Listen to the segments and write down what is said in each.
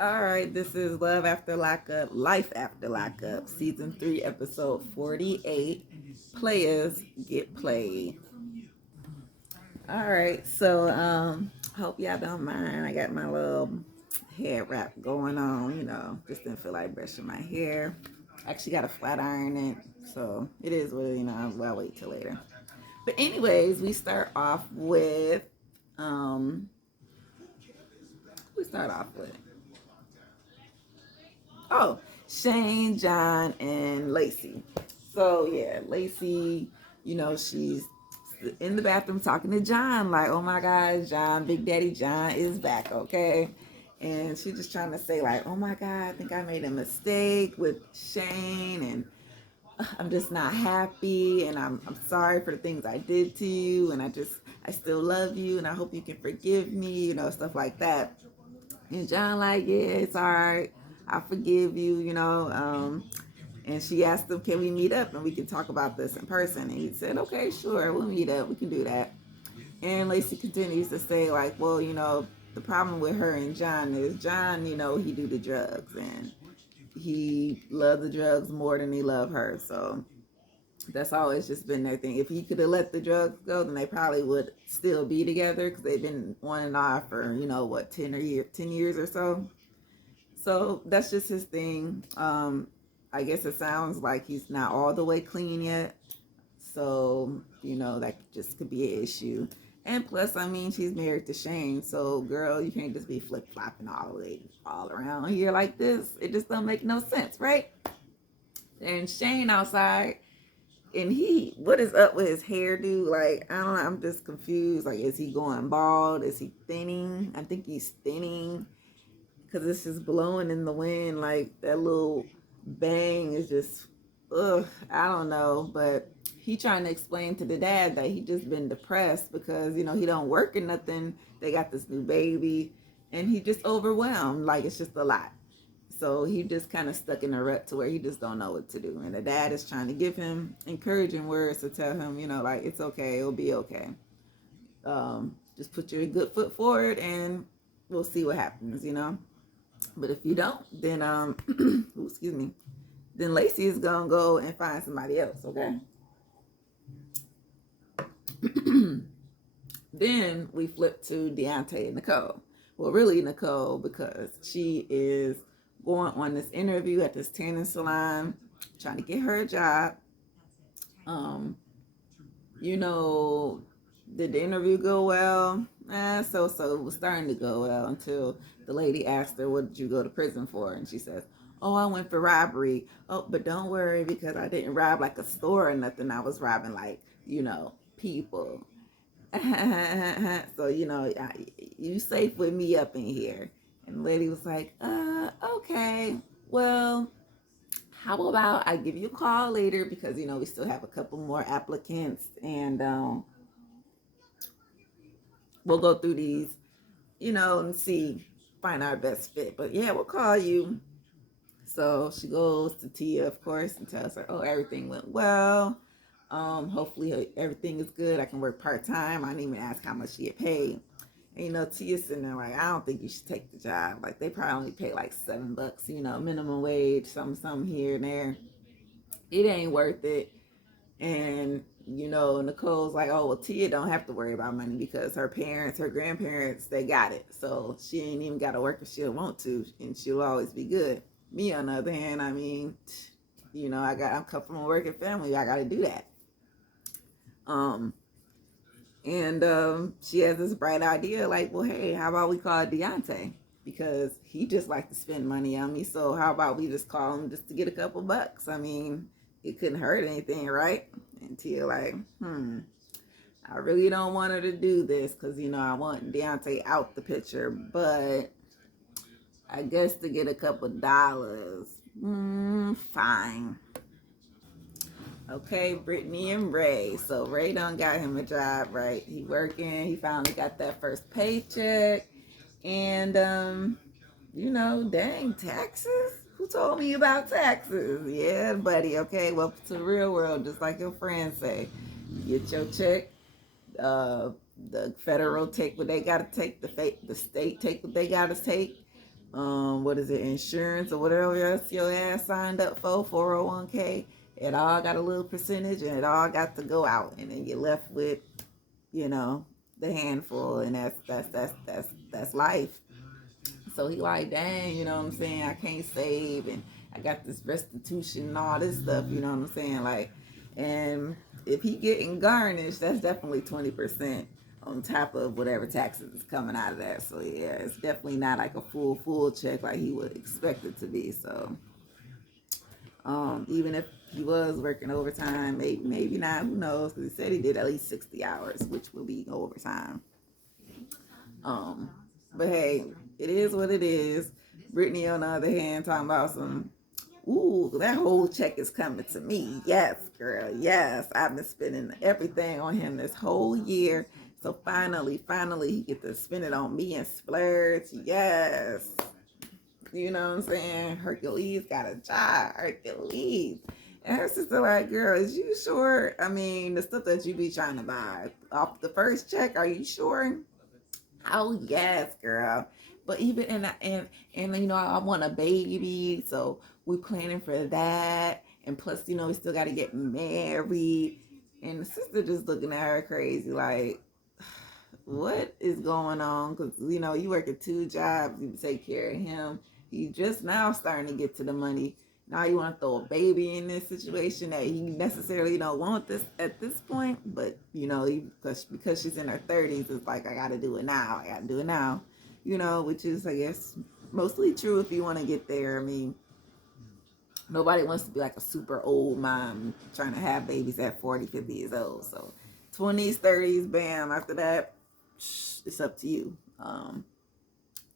All right, this is Love After Lockup, Life After Lockup, Season 3, Episode 48. Players get played. All right, so hope y'all don't mind. I got my little hair wrap going on, just didn't feel like brushing my hair. Actually got a flat iron it, so it is what, I'll wait till later. But anyways, um, we start off with Oh, Shane, John, and Lacey. So yeah, Lacey, she's in the bathroom talking to John, like, oh my God, John, Big Daddy John is back, okay? And she's just trying to say, like, oh my God, I think I made a mistake with Shane, and I'm just not happy, and I'm sorry for the things I did to you, and I still love you, and I hope you can forgive me, stuff like that. And John like, yeah, it's all right. I forgive you, and she asked him, can we meet up and we can talk about this in person? And he said, okay, sure, we'll meet up. We can do that. And Lacey continues to say, like, well, the problem with her and John is John, he do the drugs and he loved the drugs more than he loved her. So that's always just been their thing. If he could have let the drugs go, then they probably would still be together because they've been on and off for, 10 years or so. So that's just his thing. I guess it sounds like he's not all the way clean yet. So, that just could be an issue. And plus, I mean, she's married to Shane. So, girl, you can't just be flip-flopping all around here like this. It just don't make no sense, right? And Shane outside, and what is up with his hairdo? Like, I don't know. I'm just confused. Like, is he going bald? Is he thinning? I think he's thinning because it's just blowing in the wind. Like, that little bang is just, ugh, I don't know. But he trying to explain to the dad that he just been depressed because, he don't work or nothing. They got this new baby, and he just overwhelmed. Like, it's just a lot. So he just kind of stuck in a rut to where he just don't know what to do. And the dad is trying to give him encouraging words to tell him, like, it's okay, it'll be okay. Just put your good foot forward and we'll see what happens, But if you don't, then excuse me, then Lacey is gonna go and find somebody else, okay? Then we flip to Deontay and Nicole. Well, really Nicole, because she is going on this interview at this tanning salon, trying to get her a job. Did the interview go well? So it was starting to go well until the lady asked her, what did you go to prison for? And she says, oh, I went for robbery. Oh, but don't worry, because I didn't rob like a store or nothing. I was robbing like, people. So, you safe with me up in here. And the lady was like, okay, well, how about I give you a call later because, we still have a couple more applicants and we'll go through these, and find our best fit. But yeah, we'll call you. So she goes to Tia, of course, and tells her, oh, everything went well. Hopefully everything is good. I can work part-time. I didn't even ask how much she had paid. And, Tia's sitting there like, I don't think you should take the job. Like, they probably only pay like $7, minimum wage, some here and there. It ain't worth it. And, Nicole's like, oh, well, Tia don't have to worry about money because her grandparents, they got it. So she ain't even got to work if she don't want to, and she'll always be good. Me, on the other hand, I mean, I'm come from a working family. I got to do that. And she has this bright idea, like, well, hey, how about we call Deontay? Because he just like to spend money on me. So how about we just call him just to get a couple bucks? I mean, it couldn't hurt anything, right? And Tia like, I really don't want her to do this because, I want Deontay out the picture. But I guess to get a couple dollars, fine. Okay, Brittany and Ray. So Ray done got him a job, right? He working. He finally got that first paycheck. And, dang, taxes? Who told me about taxes? Yeah, buddy. Okay, welcome to the real world, just like your friends say. You get your check. The federal take what they got to take. The state take what they got to take. what is it, insurance or whatever else your ass signed up for, 401k. It all got a little percentage and it all got to go out, and then you're left with, you know, the handful, and that's life. So he like, dang, you know what I'm saying? I can't save, and I got this restitution and all this stuff, you know what I'm saying? Like, and if he getting garnished, that's definitely 20% on top of whatever taxes is coming out of that. So yeah, it's definitely not like a full check like he would expect it to be. So even if he was working overtime, maybe not, who knows? Because he said he did at least 60 hours, which will be overtime. But hey, it is what it is. Brittany, on the other hand, talking about some, ooh, that whole check is coming to me. Yes, girl, yes. I've been spending everything on him this whole year. So finally, he get to spend it on me and splurge. Yes. You know what I'm saying? Hercules got a job. Hercules. And her sister like, girl, is you sure? I mean, the stuff that you be trying to buy off the first check, are you sure? Oh yes, girl. But even and you know, I want a baby, so we planning for that. And plus, you know, we still got to get married. And the sister just looking at her crazy, like, what is going on? Because you know, you work at 2 jobs, you take care of him. He just now starting to get to the money. Now you want to throw a baby in this situation that he necessarily don't want this at this point, but you know, because she's in her 30s, it's like I got to do it now. I got to do it now. You know, which is, I guess, mostly true if you want to get there. I mean, nobody wants to be like a super old mom trying to have babies at 40, 50 years old. So 20s, 30s, bam. After that, it's up to you.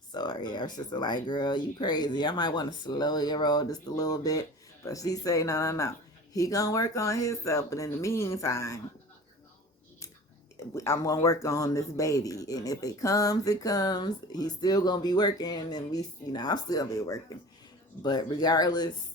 So yeah, her sister like, girl, you crazy. I might want to slow your roll just a little bit. But she say, no. He gonna work on himself. But in the meantime, I'm gonna work on this baby. And if it comes, it comes. He's still gonna be working, and we, you know, I'm still gonna be working. But regardless,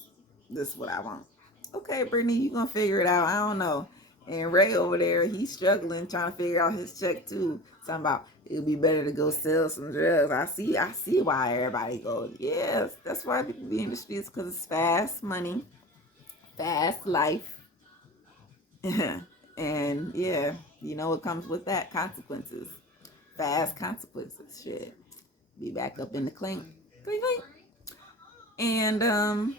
this is what I want. Okay, Brittany, you gonna figure it out. I don't know. And Ray over there, he's struggling trying to figure out his check too. Talking about it'd be better to go sell some drugs. I see why everybody goes. Yes, that's why people be in the streets, because it's fast money, fast life. And yeah, you know what comes with that? Consequences. Fast consequences. Shit. Be back up in the clink. Clink clink. And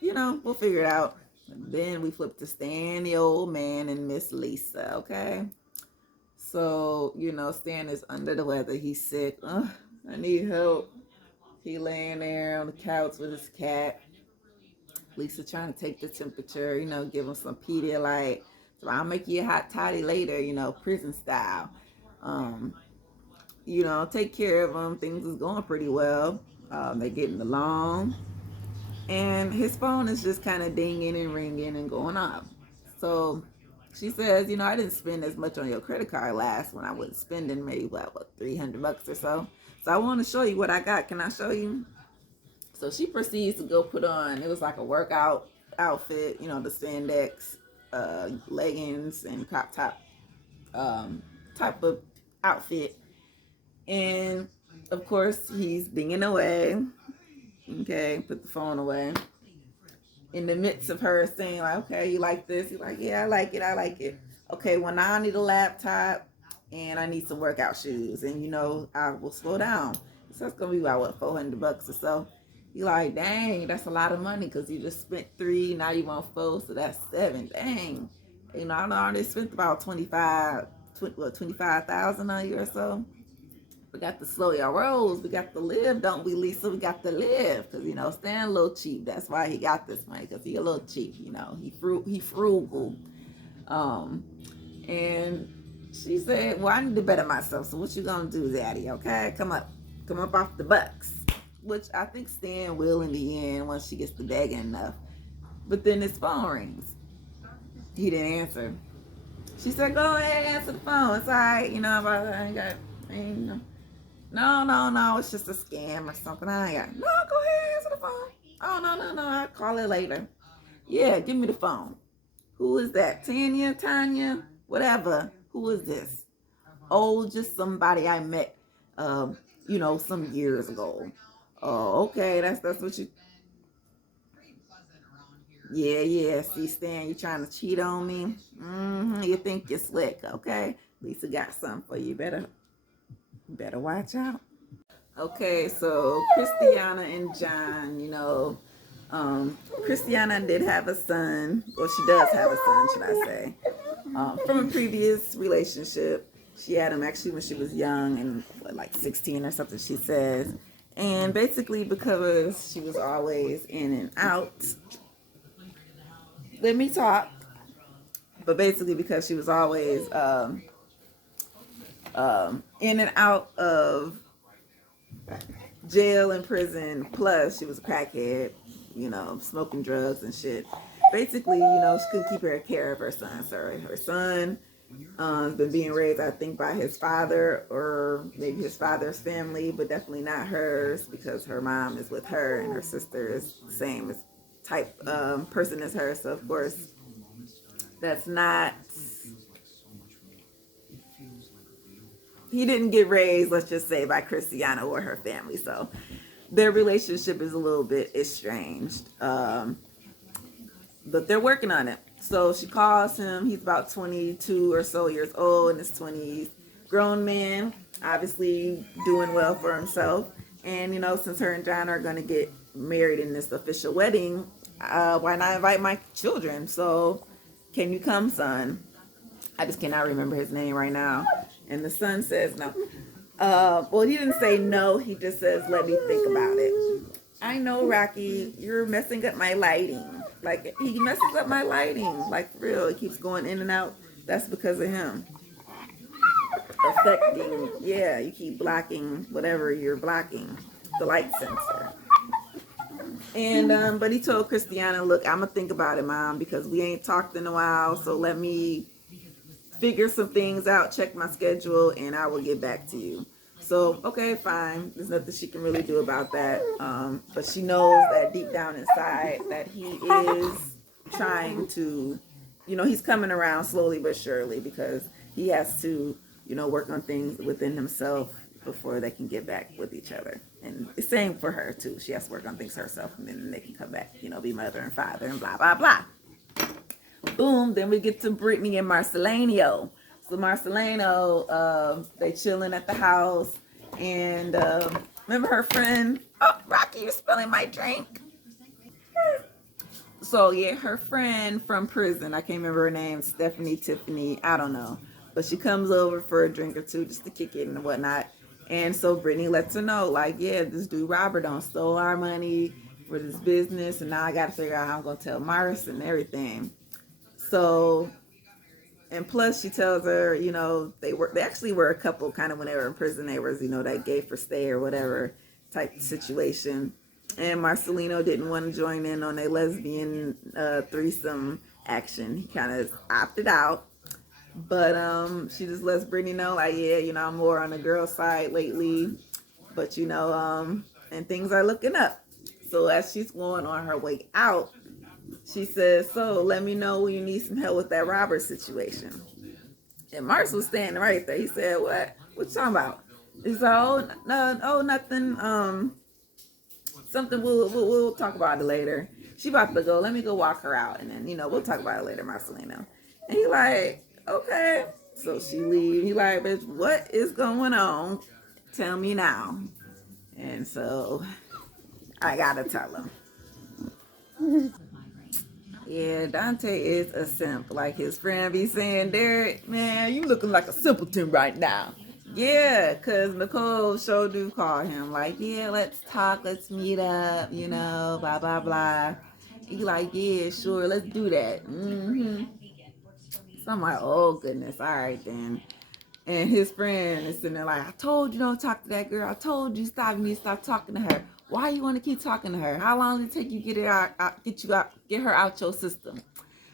you know, we'll figure it out. Then we flip to Stan, the old man, and Miss Lisa, okay? So, you know, Stan is under the weather. He's sick. I need help. He laying there on the couch with his cat. Lisa trying to take the temperature, you know, give him some Pedialyte. So I'll make you a hot toddy later, you know, prison style. You know, take care of him. Things is going pretty well. They're getting along. And his phone is just kind of dinging and ringing and going off. So she says, you know, I didn't spend as much on your credit card last when I was spending maybe what $300 or so. So I want to show you what I got. Can I show you? So she proceeds to go put on, it was like a workout outfit, you know, the spandex, leggings and crop top type of outfit. And of course, he's dinging away. Okay, put the phone away. In the midst of her saying, like, okay, you like this? He's like, yeah, I like it. Okay, well, now I need a laptop and I need some workout shoes. And, you know, I will slow down. So it's going to be about, what, $400 or so. You're like, dang, that's a lot of money because you just spent 3, now you want 4, so that's 7. Dang. You know, I already spent about 25,000 on you or so. We got to slow your rolls. We got to live, don't we, Lisa? We got to live. Because, you know, Stan a little cheap. That's why he got this money. Because he a little cheap, you know. He frugal. And she said, well, I need to better myself. So what you going to do, Daddy? Okay? Come up off the bucks. Which I think Stan will in the end once she gets to begging enough. But then his phone rings. He didn't answer. She said, go ahead, answer the phone. It's all right. You know, I ain't know. No, it's just a scam or something. I ain't got. No, go ahead, answer the phone. Oh, no, I'll call it later. Yeah, give me the phone. Who is that? Tanya, whatever. Who is this? Oh, just somebody I met, you know, some years ago. Oh, okay. That's what you. Yeah, yeah. See, Stan, you trying to cheat on me? You think you're slick? Okay. Lisa got something for you. Better watch out. Okay, so Christiana and John, Christiana did have a son. Well, she does have a son, should I say, from a previous relationship. She had him actually when she was young and like 16 or something, she says. And basically, because she was always in and out, let me talk. But basically, because she was always in and out of jail and prison, plus she was a crackhead, smoking drugs and shit. Basically, she couldn't keep her care of her son. So her son has been being raised, I think, by his father or maybe his father's family, but definitely not hers because her mom is with her and her sister is the same as type person as her. So of course, that's not. He didn't get raised, let's just say, by Christiana or her family. So their relationship is a little bit estranged. But they're working on it. So she calls him. He's about 22 or so years old in his 20s. Grown man, obviously doing well for himself. And, since her and John are going to get married in this official wedding, why not invite my children? So can you come, son? I just cannot remember his name right now. And the son says no. Well, he didn't say no. He just says, let me think about it. I know, Rocky, you're messing up my lighting. Like, he messes up my lighting. Like, for real, it keeps going in and out. That's because of him. Affecting, yeah, you keep blocking whatever you're blocking, the light sensor. And, but he told Christiana, look, I'm going to think about it, Mom, because we ain't talked in a while. So let me figure some things out, check my schedule, and I will get back to you. So, okay, fine. There's nothing she can really do about that. But she knows that deep down inside that he is trying to, he's coming around slowly but surely because he has to, work on things within himself before they can get back with each other. And the same for her, too. She has to work on things herself and then they can come back, be mother and father and blah, blah, blah. Boom, then we get to Brittany and Marcelino. So Marcelino, they chilling at the house, and remember her friend? Oh, Rocky, you're spilling my drink. So yeah, her friend from prison. I can't remember her name. Stephanie, Tiffany, I don't know, but she comes over for a drink or two just to kick it and whatnot. And so Brittany lets her know, like, yeah, this dude Robert done stole our money for this business, and now I got to figure out how I'm gonna tell Mars and everything. So, and plus she tells her, they actually were a couple kind of when they were in prison. They were, that gay for stay or whatever type situation. And Marcelino didn't want to join in on a lesbian threesome action. He kind of opted out. But she just lets Brittany know, like, yeah, I'm more on the girl side lately. But, and things are looking up. So as she's going on her way out, she says, so let me know when you need some help with that Robert situation. And Mars was standing right there. He said, what you talking about? He said, oh, nothing. Something we'll talk about it later. She about to go. Let me go walk her out. And then, we'll talk about it later, Marcelino. And he like, okay. So she leaves. He like, bitch, what is going on? Tell me now. And so I gotta tell him. Yeah, Dante is a simp. Like his friend be saying, Derek, man, you looking like a simpleton right now. Yeah, because Nicole sure do call him. Like, yeah, let's talk, let's meet up, blah, blah, blah. He like, yeah, sure, let's do that. So I'm like, oh, goodness, all right, then. And his friend is sitting there like, I told you don't talk to that girl. I told you you need to stop talking to her. Why you want to keep talking to her? How long did it take you to get her out your system?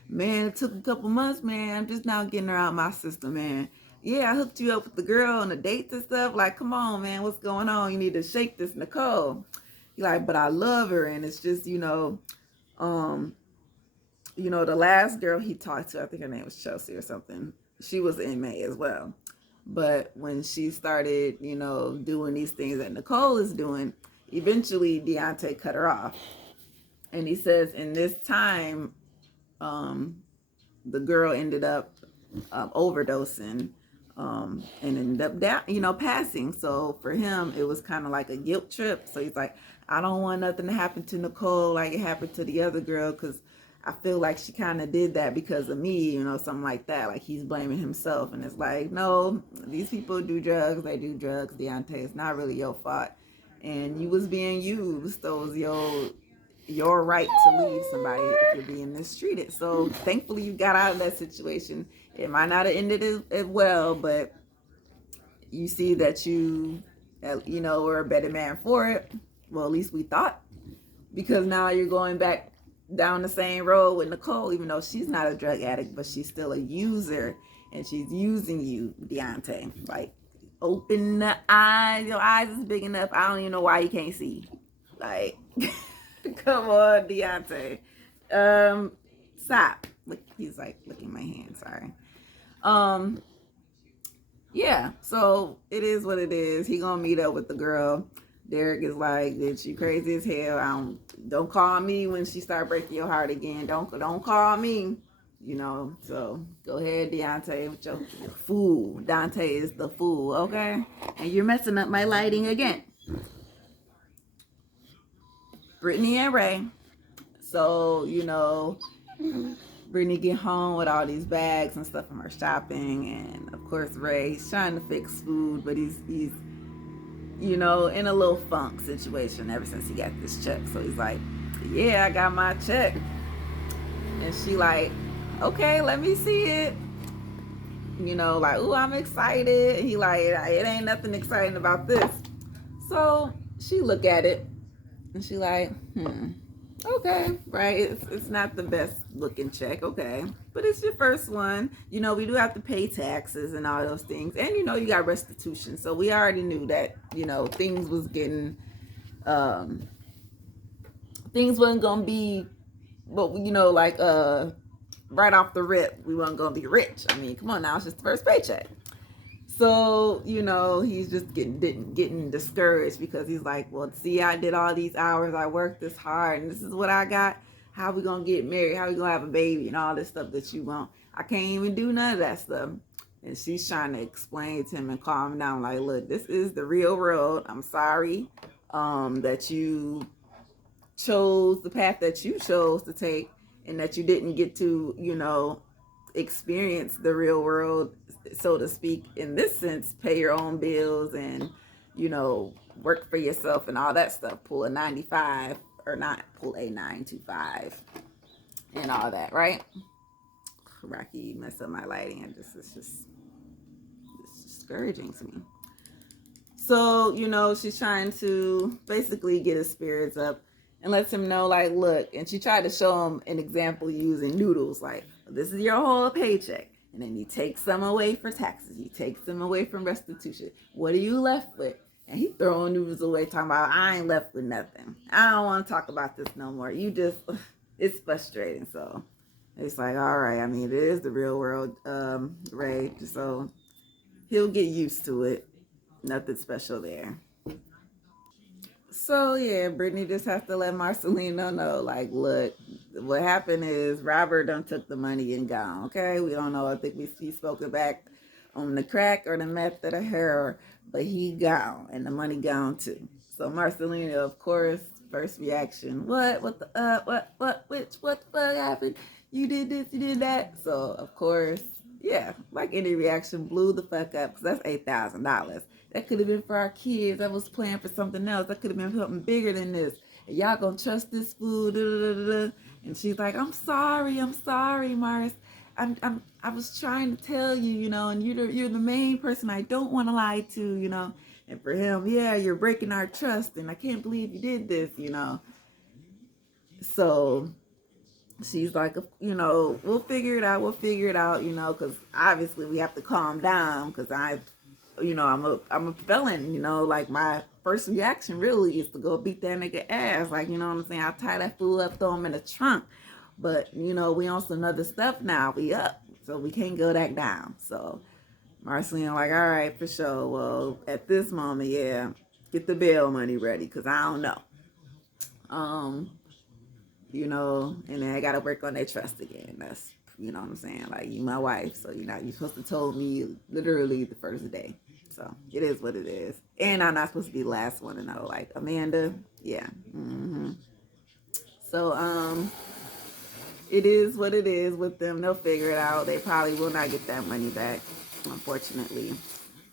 Man, it took a couple months, man. I'm just now getting her out my system, man. Yeah, I hooked you up with the girl on the dates and stuff. Like, come on, man, what's going on? You need to shake this, Nicole. He's like, but I love her, and it's just, the last girl he talked to, I think her name was Chelsea or something. She was in May as well. But when she started, doing these things that Nicole is doing, eventually Deontay cut her off. And he says in this time, the girl ended up overdosing and ended up passing. So for him, it was kind of like a guilt trip. So he's like, I don't want nothing to happen to Nicole like it happened to the other girl, because I feel like she kind of did that because of me, something like that. Like he's blaming himself. And it's like, no, these people do drugs. They do drugs, Deontay. It's not really your fault. And you was being used. So it was your right to leave somebody if you're being mistreated. So thankfully you got out of that situation. It might not have ended it well, but you see that you were a better man for it. Well, at least we thought, because now you're going back down the same road with Nicole, even though she's not a drug addict, but she's still a user, and she's using you, Deontay. Like, open the eyes. Your eyes is big enough. I don't even know why you can't see. Like, come on, Deontay. Stop. Look, he's like licking my hand. Sorry. Yeah. So it is what it is. He gonna meet up with the girl. Derek is like, "Bitch, you crazy as hell. Don't call me when she start breaking your heart again. Don't call me." So go ahead, Deontay, with your fool. Dante is the fool, okay? And you're messing up my lighting again. Brittany and Ray. So, Brittany get home with all these bags and stuff from her shopping. And, of course, Ray's trying to fix food, but he's in a little funk situation ever since he got this check. So he's like, yeah, I got my check. And she like, okay, let me see it. Like, ooh, I'm excited. And he like, it ain't nothing exciting about this. So she look at it and she like, okay, right. It's not the best looking check, okay, but it's your first one. We do have to pay taxes and all those things, and you got restitution. So we already knew that things was getting, things wasn't gonna be, but like right off the rip, we weren't gonna be rich. I mean, come on now, it's just the first paycheck. So, he's just getting discouraged, because he's like, well, see, I did all these hours, I worked this hard, and this is what I got. How we gonna get married? How we gonna have a baby? And all this stuff that you want. I can't even do none of that stuff. And she's trying to explain to him and calm him down, like, look, this is the real world. I'm sorry that you chose the path that you chose to take, and that you didn't get to, experience the real world, so to speak, in this sense, pay your own bills and, work for yourself and all that stuff, pull a 95 or not pull a 925 and all that, right? Rocky messed up my lighting, and it's discouraging to me. So, she's trying to basically get his spirits up and lets him know, like, look, and she tried to show him an example using noodles, like, this is your whole paycheck, and then you take some away for taxes, you take some away from restitution. What are you left with? And he throwing noodles away, talking about, I ain't left with nothing. I don't want to talk about this no more. It's frustrating. So it's like, all right, I mean, it is the real world, Ray, so he'll get used to it. Nothing special there. So yeah, Brittany just has to let Marcelino know, like, look, what happened is Robert done took the money and gone. Okay, we don't know. I think he spoke it back on the crack or the meth or the heroin, but he gone, and the money gone too. So Marcelino, of course, first reaction, what the what the fuck happened? You did this, you did that. So of course, yeah, like any reaction, blew the fuck up, because that's $8,000. That could have been for our kids. I was planning for something else. That could have been something bigger than this. And y'all gonna trust this fool? Da, da, da, da. And she's like, I'm sorry, Mars. I was trying to tell you, and you're the main person I don't want to lie to, And for him, yeah, you're breaking our trust, and I can't believe you did this, So she's like, we'll figure it out, because obviously we have to calm down, because I'm a felon, like my first reaction really is to go beat that nigga ass, like, what I'm saying? I'll tie that fool up, throw him in the trunk, but, we on some other stuff now, we up, so we can't go back down. So Marcelino like, all right, for sure. Well, at this moment, yeah, get the bail money ready, because I don't know. You know, and then I gotta work on that trust again. That's, you know what I'm saying? Like, you my wife, so you're supposed to told me literally the first day. So it is what it is. And I'm not supposed to be the last one to know. Like, Amanda, yeah. So it is what it is with them. They'll figure it out. They probably will not get that money back, unfortunately.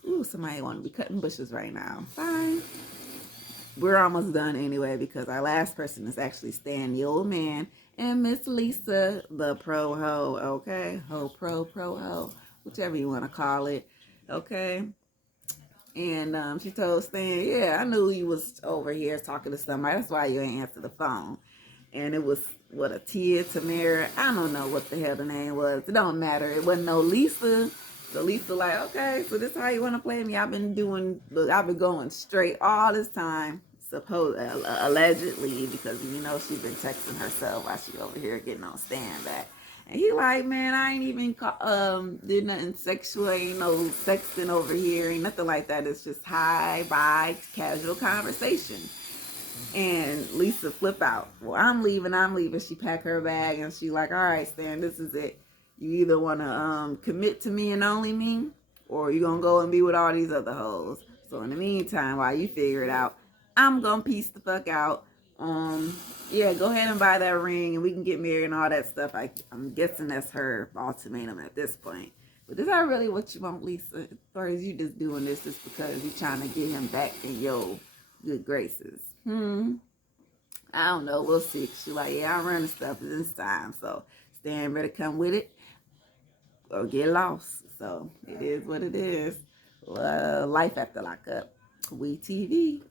Ooh, somebody want to be cutting bushes right now. Fine. We're almost done anyway, because our last person is actually Stan, the old man, and Miss Lisa, the pro ho. Okay, pro ho, whichever you want to call it. Okay. And she told Stan, yeah, I knew you was over here talking to somebody. That's why you ain't answer the phone. And it was, what, a Tia, Tamara. I don't know what the hell the name was. It don't matter. It wasn't no Lisa. So Lisa like, okay, so this is how you want to play me. I've been going straight all this time, allegedly, because, you know, she's been texting herself while she over here getting on Stan back. And he like, man, I ain't even did nothing sexual, ain't no sexting over here, ain't nothing like that. It's just hi, bye, casual conversation. And Lisa flip out. Well, I'm leaving. She pack her bag and she like, all right, Stan, this is it. You either want to commit to me and only me, or you gonna go and be with all these other hoes. So in the meantime, while you figure it out, I'm gonna piece the fuck out. Yeah, go ahead and buy that ring and we can get married and all that stuff. I'm guessing that's her ultimatum at this point. But is that really what you want, Lisa? Or is you just doing this just because you're trying to get him back in your good graces? I don't know. We'll see. She like, yeah, I'm running stuff this time. So Stan better come with it or get lost. So it is what it is. Life after lockup. We TV.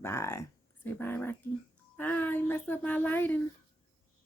Bye. Say bye, Rocky. Bye. You messed up my